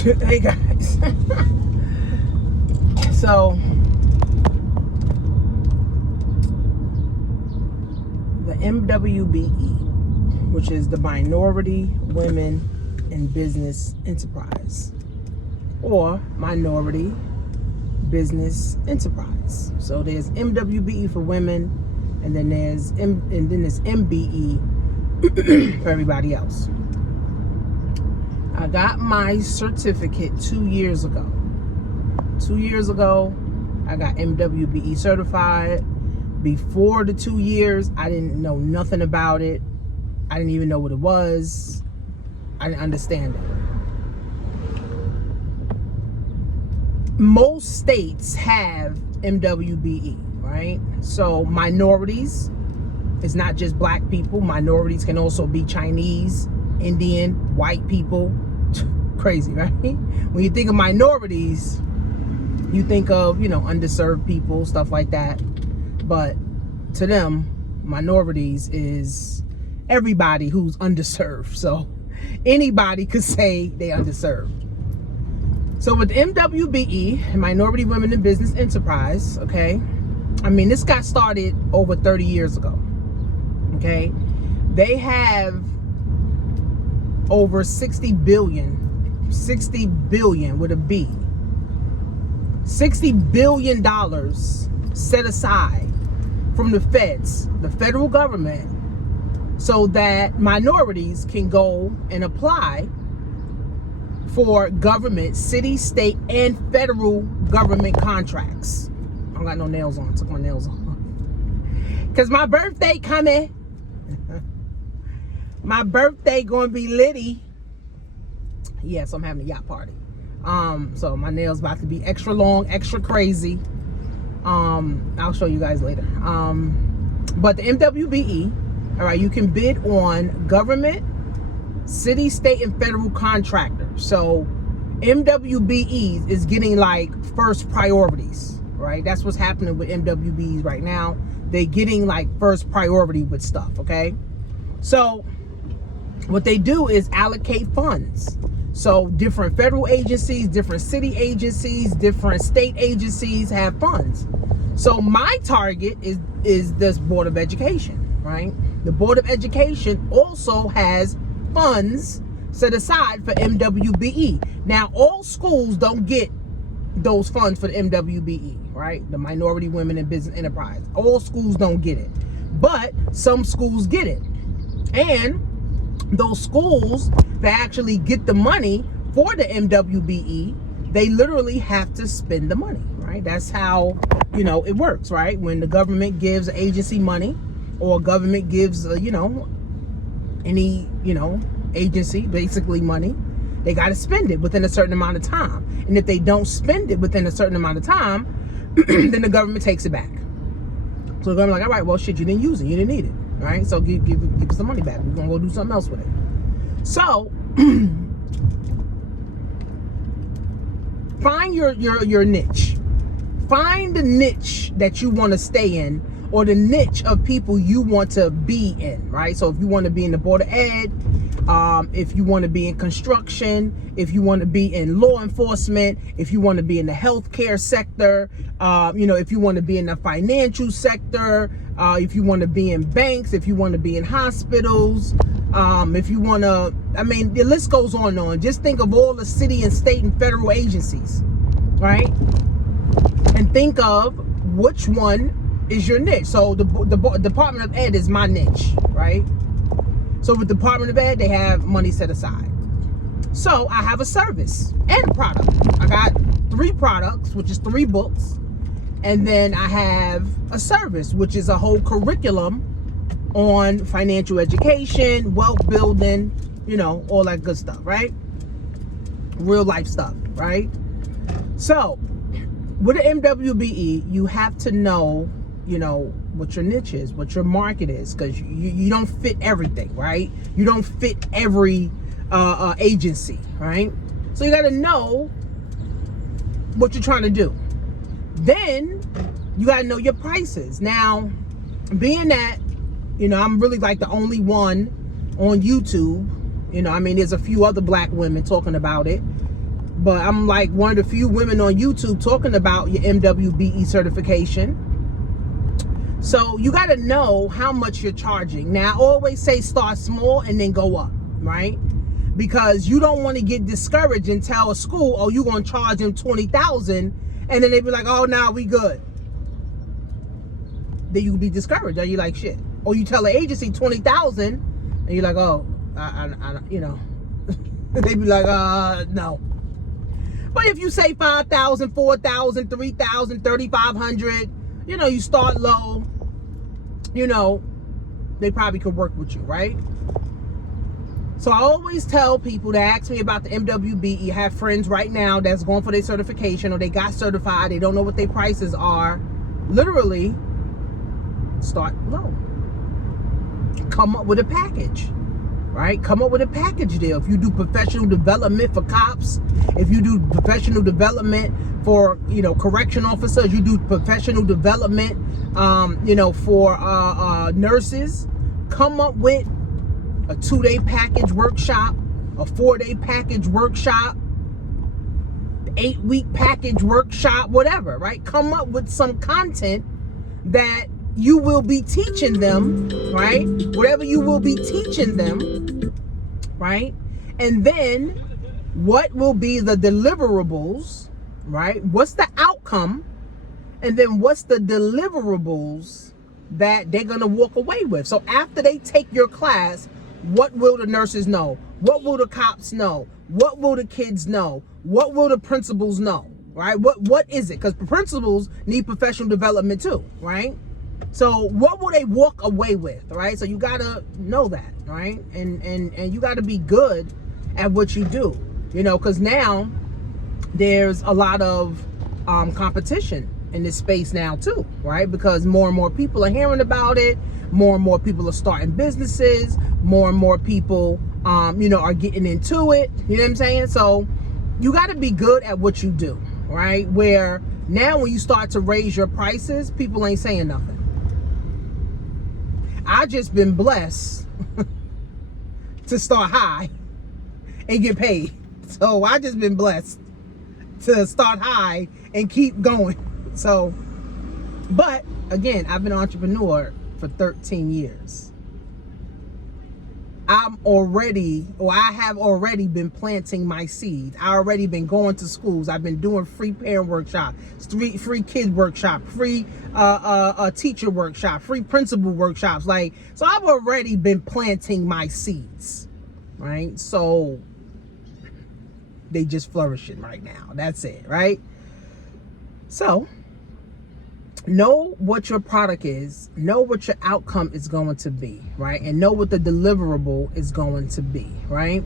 Hey guys. So the MWBE, which is the Minority Women in Business Enterprise, or Minority Business Enterprise. So there's MWBE for women, and then there's MBE for everybody else. I got my certificate 2 years ago. 2 years ago, I got MWBE Certified. Before the 2 years, I didn't know nothing about it. I didn't even know what it was. I didn't understand it. Most states have MWBE, right? So minorities, it's not just black people. Minorities can also be Chinese, Indian, white people. Crazy, right? When you think of minorities, you think of, underserved people, stuff like that. But to them, minorities is everybody who's underserved. So anybody could say they underserved. So with MWBE, Minority Women in Business Enterprise, okay? This got started over 30 years ago, okay? They have over 60 billion with a B. $60 billion set aside from the feds, the federal government, so that minorities can go and apply for government, city, state, and federal government contracts. I don't got no nails on, took my nails on. Because my birthday coming. My birthday gonna be litty. Yes, I'm having a yacht party. So my nails about to be extra long, extra crazy. I'll show you guys later. But the MWBE, all right, you can bid on government, city, state, and federal contractors. So MWBEs is getting like first priorities, right? That's what's happening with MWBEs right now. They're getting like first priority with stuff, okay? So what they do is allocate funds. So different federal agencies, different city agencies, different state agencies have funds. So my target is this Board of Education, right? The Board of Education also has funds set aside for MWBE. Now, all schools don't get those funds for the MWBE, right? The Minority Women in Business Enterprise. All schools don't get it, but some schools get it. And those schools that actually get the money for the MWBE, they literally have to spend the money, right? That's how, it works, right? When the government gives an agency money, or government gives, any, agency basically money, they got to spend it within a certain amount of time. And if they don't spend it within a certain amount of time, then the government takes it back. So the government like, all right, well, shit, you didn't use it. You didn't need it. All right, so give us the money back. We're going to go do something else with it. So find your niche. Find the niche that you want to stay in, or the niche of people you want to be in, right? So if you want to be in the Board of Ed, if you want to be in construction, if you want to be in law enforcement, if you want to be in the healthcare sector, if you want to be in the financial sector, if you want to be in banks, if you want to be in hospitals, if you want to, the list goes on and on. Just think of all the city and state and federal agencies, right? And think of which one is your niche. So the Department of Ed is my niche, right? So with the Department of Ed, they have money set aside. So I have a service and a product. I got 3 products, which is 3 books. And then I have a service, which is a whole curriculum on financial education, wealth building, all that good stuff, right? Real life stuff, right? So with the MWBE, you have to know, what your niche is, what your market is, because you don't fit everything, right? You don't fit every agency, right? So you got to know what you're trying to do. Then you got to know your prices. Now, being that, I'm really like the only one on YouTube, there's a few other black women talking about it. but I'm like one of the few women on YouTube talking about your MWBE certification. So you got to know how much you're charging. Now, I always say start small and then go up, right? Because you don't want to get discouraged and tell a school, oh, you're going to charge them $20,000, and then they be like, oh, nah, we good. Then you be discouraged. Are you like, shit? Or you tell the agency $20,000, and you're like, oh, I you know, they be like, no. But if you say 5,000, 4,000, 3,000, 3,500, you know, you start low, you know, they probably could work with you, right? So I always tell people that ask me about the MWBE, you have friends right now that's going for their certification, or they got certified, they don't know what their prices are. Literally, start low. Come up with a package, right? Come up with a package deal. If you do professional development for cops, if you do professional development for, you know, correction officers, you do professional development, you know, for nurses, come up with a 2-day package workshop, a 4-day package workshop, 8-week package workshop, whatever, right? Come up with some content that you will be teaching them, right? Whatever you will be teaching them, right? And then what will be the deliverables, right? What's the outcome? And then what's the deliverables that they're going to walk away with? So after they take your class, what will the nurses know? What will the cops know? What will the kids know? What will the principals know, right? What is it? Because principals need professional development too, right? So what will they walk away with, right? So you gotta know that, right? And you gotta be good at what you do, you know, because now there's a lot of competition in this space now too, right? Because more and more people are hearing about it, more and more people are starting businesses, more and more people you know, are getting into it, you know what I'm saying? So you got to be good at what you do, right? Where now when you start to raise your prices, people ain't saying nothing. I just been blessed to start high and get paid. So I just been blessed to start high and keep going. So, but again, I've been an entrepreneur for 13 years. I have already been planting my seeds. I already been going to schools. I've been doing free parent workshops, free kid workshop, free teacher workshop, free principal workshops. Like, so I've already been planting my seeds, right? So they just flourishing right now. That's it, right? So know what your product is, know what your outcome is going to be, right? And know what the deliverable is going to be, right?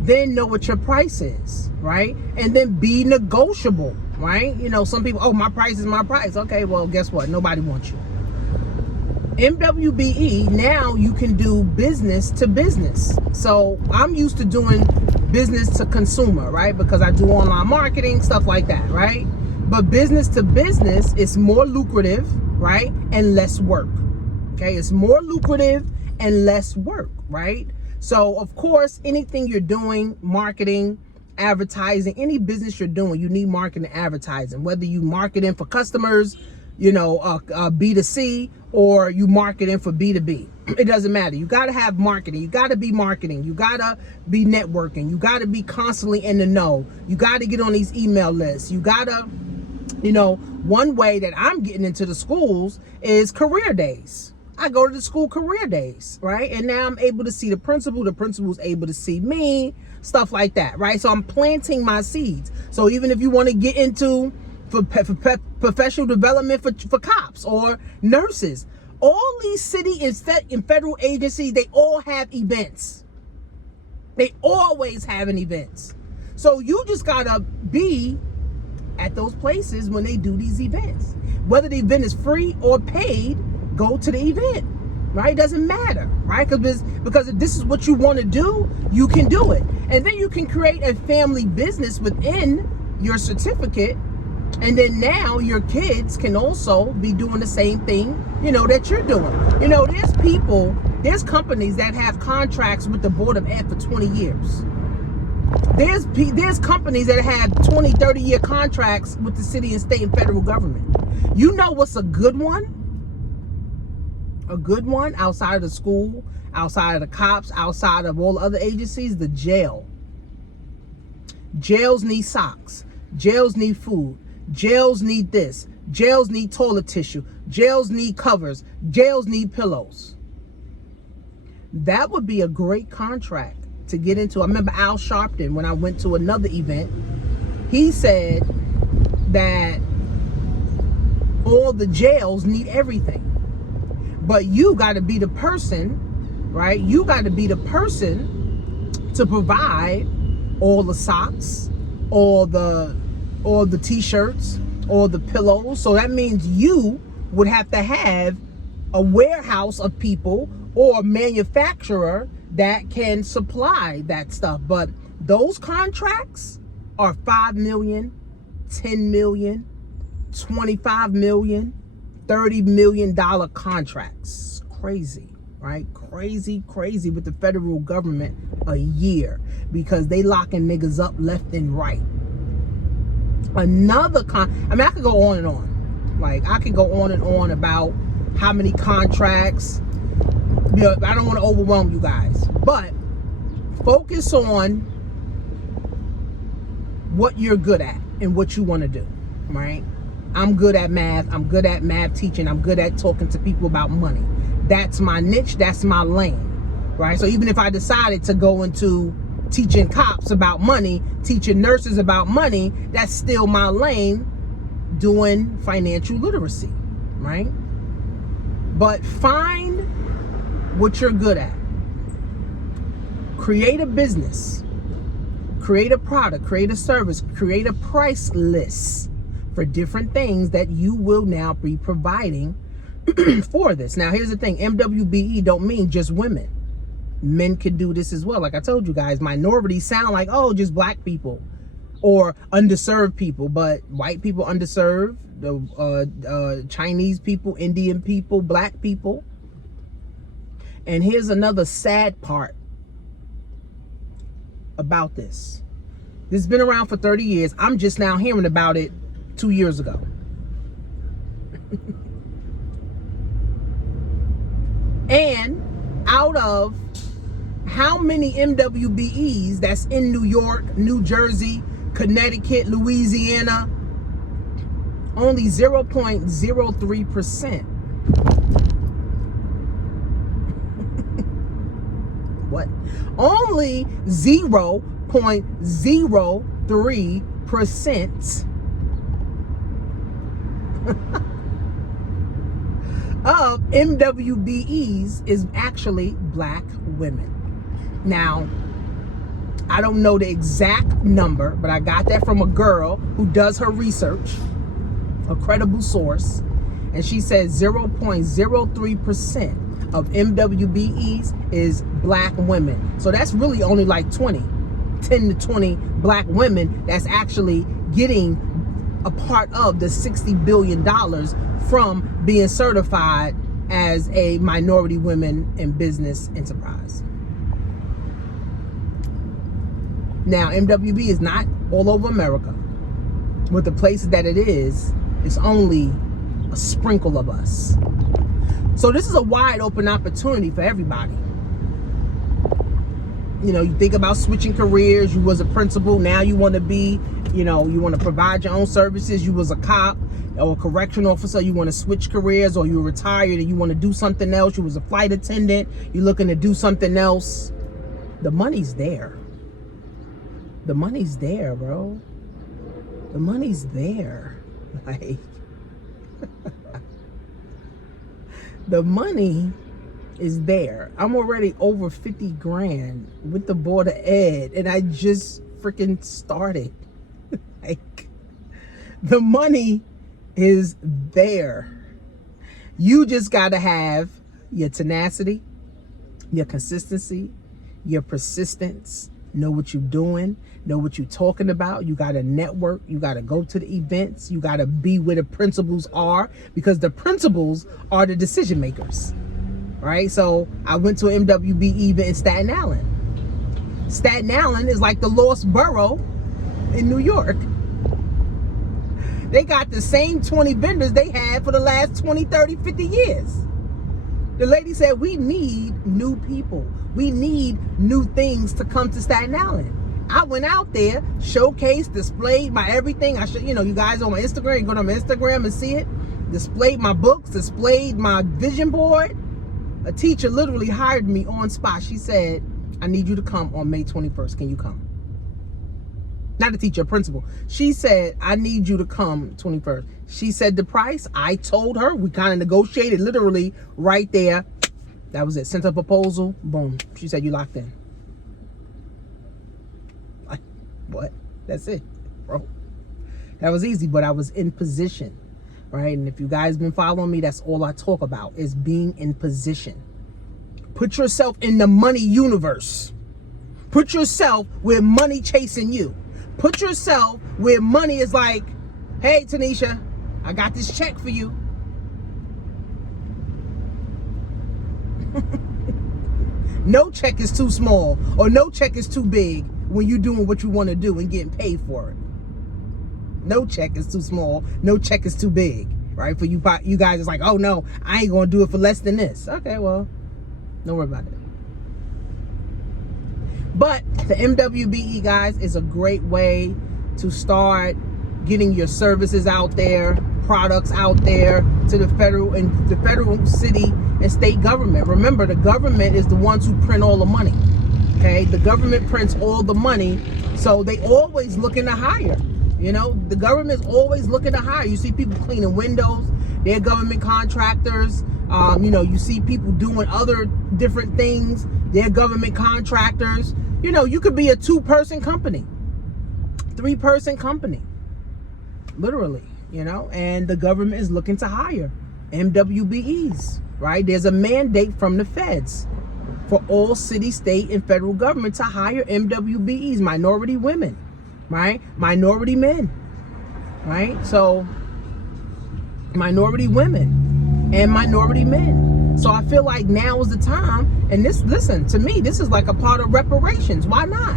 Then know what your price is, right? And then be negotiable, right? You know, some people, oh, my price is my price. Okay, well, guess what? Nobody wants you. MWBE, now you can do business to business. So I'm used to doing business to consumer, right? Because I do online marketing, stuff like that, right? But business to business is more lucrative, right? And less work. Okay, it's more lucrative and less work, right? So of course, anything you're doing, marketing, advertising, any business you're doing, you need marketing and advertising. Whether you marketing for customers, you know, B2C, or you marketing for B2B, it doesn't matter. You got to have marketing. You got to be marketing. You got to be networking. You got to be constantly in the know. You got to get on these email lists. You got to, you know, one way that I'm getting into the schools is career days. I go to the school career days, right? And now I'm able to see the principal's able to see me, stuff like that, right? So I'm planting my seeds. So even if you want to get into for professional development for cops or nurses, all these city and federal agencies, they all have events. They always having events. So you just gotta be at those places when they do these events. Whether the event is free or paid, go to the event, right? Doesn't matter, right? Because if this is what you want to do, you can do it. And then you can create a family business within your certificate. And then now your kids can also be doing the same thing, you know, that you're doing. You know, there's companies that have contracts with the Board of Ed for 20 years. There's companies that have 20, 30-year contracts with the city and state and federal government. You know what's a good one? A good one outside of the school, outside of the cops, outside of all other agencies? The jail. Jails need socks. Jails need food. Jails need this. Jails need toilet tissue. Jails need covers. Jails need pillows. That would be a great contract to get into. I remember Al Sharpton, when I went to another event, he said that all the jails need everything. But you got to be the person, right? You got to be the person to provide all the socks, all the t-shirts, all the pillows. So that means you would have to have a warehouse of people or a manufacturer that can supply that stuff. But those contracts are $5 million, $10 million, $25 million, $30 million contracts. Crazy, right? Crazy with the federal government a year, because they locking niggas up left and right. I mean, I could go on and on. Like, I could go on and on about how many contracts. You know, I don't want to overwhelm you guys, but focus on what you're good at and what you want to do, right? I'm good at math. I'm good at math teaching. I'm good at talking to people about money. That's my niche. That's my lane, right? So even if I decided to go into teaching cops about money, teaching nurses about money, that's still my lane, doing financial literacy, right? But find what you're good at. Create a business, create a product, create a service, create a price list for different things that you will now be providing for this. Now, here's the thing. MWBE don't mean just women. Men could do this as well. Like I told you guys, minorities sound like, oh, just black people or underserved people, but white people underserved, the Chinese people, Indian people, black people. And here's another sad part about this. This has been around for 30 years. I'm just now hearing about it 2 years ago. And out of how many MWBEs that's in New York, New Jersey, Connecticut, Louisiana, only 0.03%. What? Only 0.03% of MWBEs is actually black women. Now, I don't know the exact number, but I got that from a girl who does her research, a credible source, and she said 0.03% of MWBEs is black women. So that's really only like 10 to 20 black women that's actually getting a part of the $60 billion from being certified as a minority women in business enterprise. Now, MWBE is not all over America. With the places that it is, it's only a sprinkle of us. So this is a wide open opportunity for everybody. You know, you think about switching careers. You was a principal, now you want to be, you know, you want to provide your own services. You was a cop or a correction officer, you want to switch careers, or you're retired and you want to do something else. You was a flight attendant, you're looking to do something else. The money's there. The money's there, bro. The money's there. Like, the money is there. I'm already over 50 grand with the Board of Ed, and I just freaking started. Like, the money is there. You just got to have your tenacity, your consistency, your persistence, know what you're doing, know what you're talking about. You got to network. You got to go to the events. You got to be where the principals are, because the principals are the decision makers, right? So I went to an MWBE event in Staten Island. Staten Island is like the lost borough in New York. They got the same 20 vendors they had for the last 20, 30, 50 years. The lady said, we need new people. We need new things to come to Staten Island. I went out there, showcased, displayed my everything. I should, you guys on my Instagram, you go to my Instagram and see it. Displayed my books, displayed my vision board. A teacher literally hired me on spot. She said, I need you to come on May 21st. Can you come? Not a teacher, a principal. She said, I need you to come 21st. She said the price. I told her. We kind of negotiated literally right there. That was it. Sent a proposal. Boom. She said, you locked in. Like, what? That's it, bro. That was easy, but I was in position, right? And if you guys been following me, that's all I talk about is being in position. Put yourself in the money universe. Put yourself where money chasing you. Put yourself where money is like, hey, Tanisha, I got this check for you. No check is too small or no check is too big when you're doing what you want to do and getting paid for it. No check is too small. No check is too big, right? For you guys, it's like, oh, no, I ain't going to do it for less than this. Okay, well, don't worry about it. But the MWBE, guys, is a great way to start getting your services out there, products out there to the federal, city, and state government. Remember, the government is the ones who print all the money. Okay, the government prints all the money, so they always looking to hire. The government's always looking to hire. You see people cleaning windows, they're government contractors. You see people doing other different things, they're government contractors. You could be a 2-person company, 3-person company, literally, and the government is looking to hire MWBEs, right? There's a mandate from the feds for all city, state, and federal government to hire MWBEs, minority women, right? Minority men, right? So minority women and minority men. So I feel like now is the time, and listen, to me, this is like a part of reparations. Why not?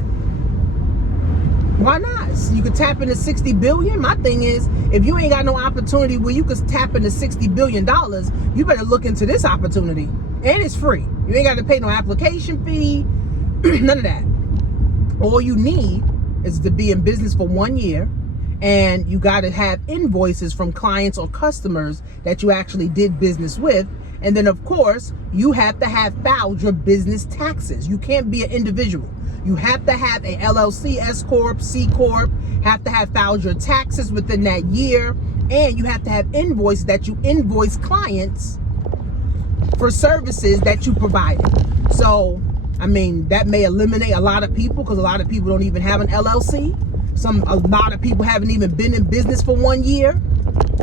Why not? So you could tap into $60 billion. My thing is, if you ain't got no opportunity where you could tap into $60 billion, you better look into this opportunity. And it's free. You ain't got to pay no application fee, none of that. All you need is to be in business for 1 year, and you got to have invoices from clients or customers that you actually did business with. And then, of course, you have to have filed your business taxes. You can't be an individual. You have to have a LLC, S Corp, C Corp, have to have filed your taxes within that year. And you have to have invoices that you invoice clients for services that you provided. So, I mean, that may eliminate a lot of people because a lot of people don't even have an LLC. A lot of people haven't even been in business for 1 year.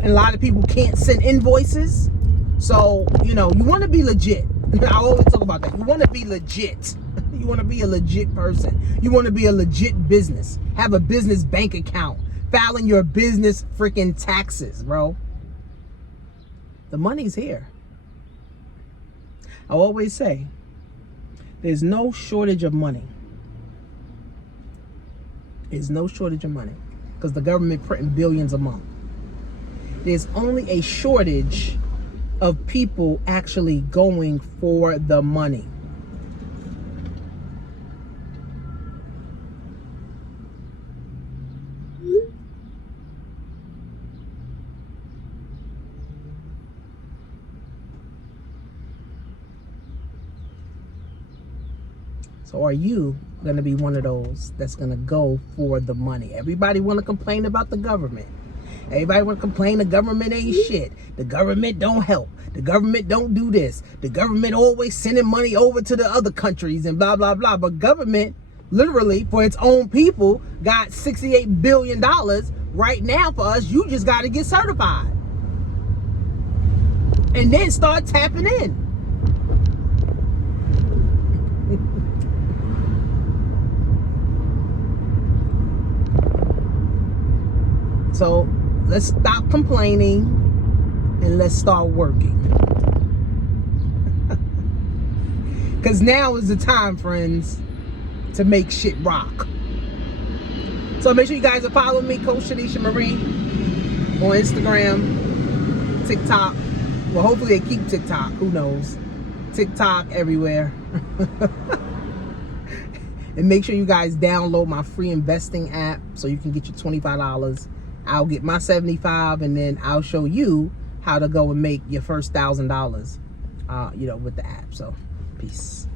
And a lot of people can't send invoices. So, you want to be legit. I always talk about that. You want to be legit. You want to be a legit person. You want to be a legit business. Have a business bank account. Filing your business freaking taxes, bro. The money's here. I always say, there's no shortage of money. There's no shortage of money because the government printing billions a month. There's only a shortage of people actually going for the money. So are you going to be one of those that's going to go for the money? Everybody want to complain about the government. Everybody want to complain the government ain't shit. The government don't help. The government don't do this. The government always sending money over to the other countries and blah, blah, blah. But government, literally, for its own people, got $68 billion right now for us. You just got to get certified. And then start tapping in. So let's stop complaining and let's start working. Because now is the time, friends. to make shit rock. So make sure you guys are following me, Coach Shanisha Marie, on Instagram, TikTok. Well, hopefully they keep TikTok. Who knows? TikTok everywhere. And make sure you guys download my free investing app so you can get your $25. I'll get my $75, and then I'll show you how to go and make your first $1,000, you know, with the app. So, peace.